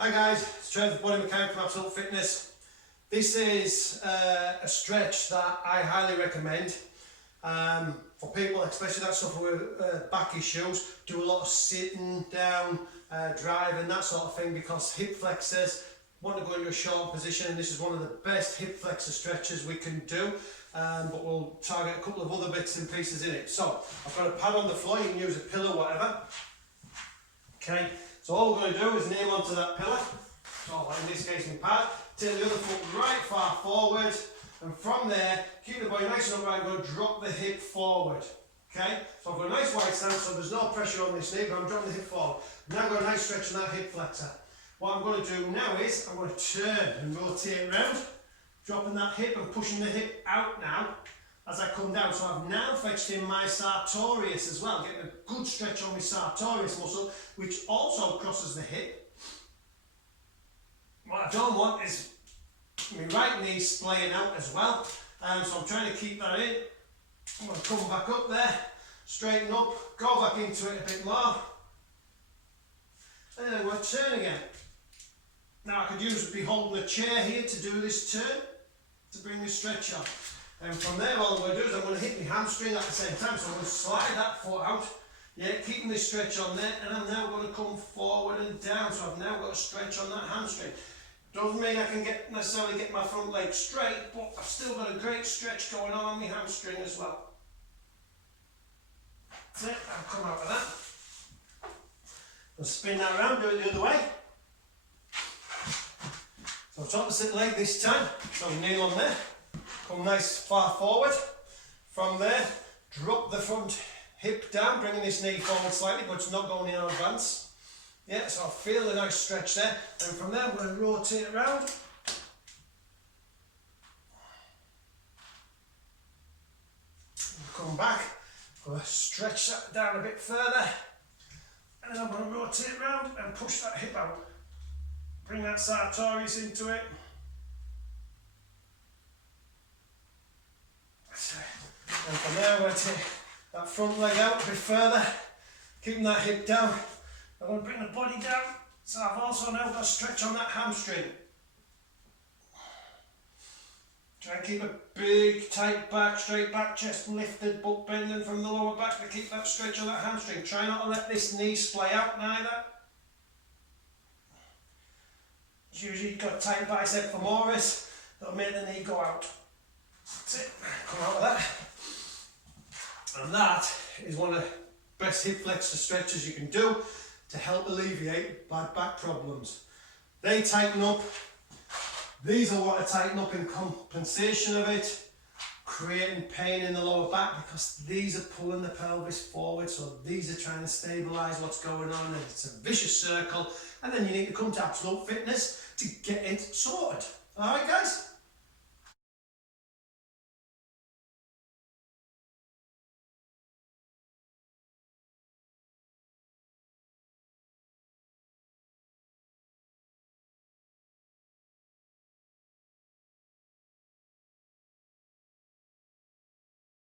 Hi guys, it's Trev, body mechanic from Absolute Fitness. This is a stretch that I highly recommend for people, especially that suffer with back issues. Do a lot of sitting down, driving, that sort of thing, because hip flexors want to go into a short position, and this is one of the best hip flexor stretches we can do. But we'll target a couple of other bits and pieces in it. So I've got a pad on the floor. You can use a pillow, whatever. Okay. So all we're going to do is nail onto that pillar, so in this case my pad, take the other foot right far forward, and from there, keep the body nice and upright, I'm going to drop the hip forward. Okay, so I've got a nice wide stance, so there's no pressure on this knee, but I'm dropping the hip forward. Now I've got a nice stretch on that hip flexor. What I'm going to do now is, I'm going to turn and rotate around, dropping that hip and pushing the hip out now, as I come down. So I've now flexed in my sartorius as well, getting a good stretch on my sartorius muscle, which also crosses the hip. What I don't want is my right knee splaying out as well, so I'm trying to keep that in. I'm going to come back up there, straighten up, go back into it a bit more, and then I'm going to turn again. Now I could usually be holding a chair here to do this turn, to bring this stretch on. And from there, all I'm going to do is I'm going to hit my hamstring at the same time, so I'm going to slide that foot out, yeah, keeping this stretch on there, and I'm now going to come forward and down, so I've now got a stretch on that hamstring. Doesn't mean I can necessarily get my front leg straight, but I've still got a great stretch going on my hamstring as well. That's it, I'll come out of that. I'll spin that around, do it the other way. So it's opposite leg this time, so kneel on there. Come nice far forward. From there, drop the front hip down, bringing this knee forward slightly, but it's not going in advance. Yeah, so I feel a nice stretch there. And from there, I'm going to rotate around. Come back, going to stretch that down a bit further. And then I'm going to rotate around and push that hip out. Bring that sartorius into it. And from there, I'm going to take that front leg out a bit further, keeping that hip down. I'm going to bring the body down, so I've also now got a stretch on that hamstring. Try and keep a big, tight back, straight back, chest lifted, butt bending from the lower back to keep that stretch on that hamstring. Try not to let this knee splay out neither. It's usually got a tight bicep femoris, that'll make the knee go out. That's it, come out of that. And that is one of the best hip flexor stretches you can do to help alleviate bad back problems. They tighten up, these are what are tighten up in compensation of it, creating pain in the lower back, because these are pulling the pelvis forward, so these are trying to stabilise what's going on, and it's a vicious circle, and then you need to come to Absolute Fitness to get it sorted. Alright guys?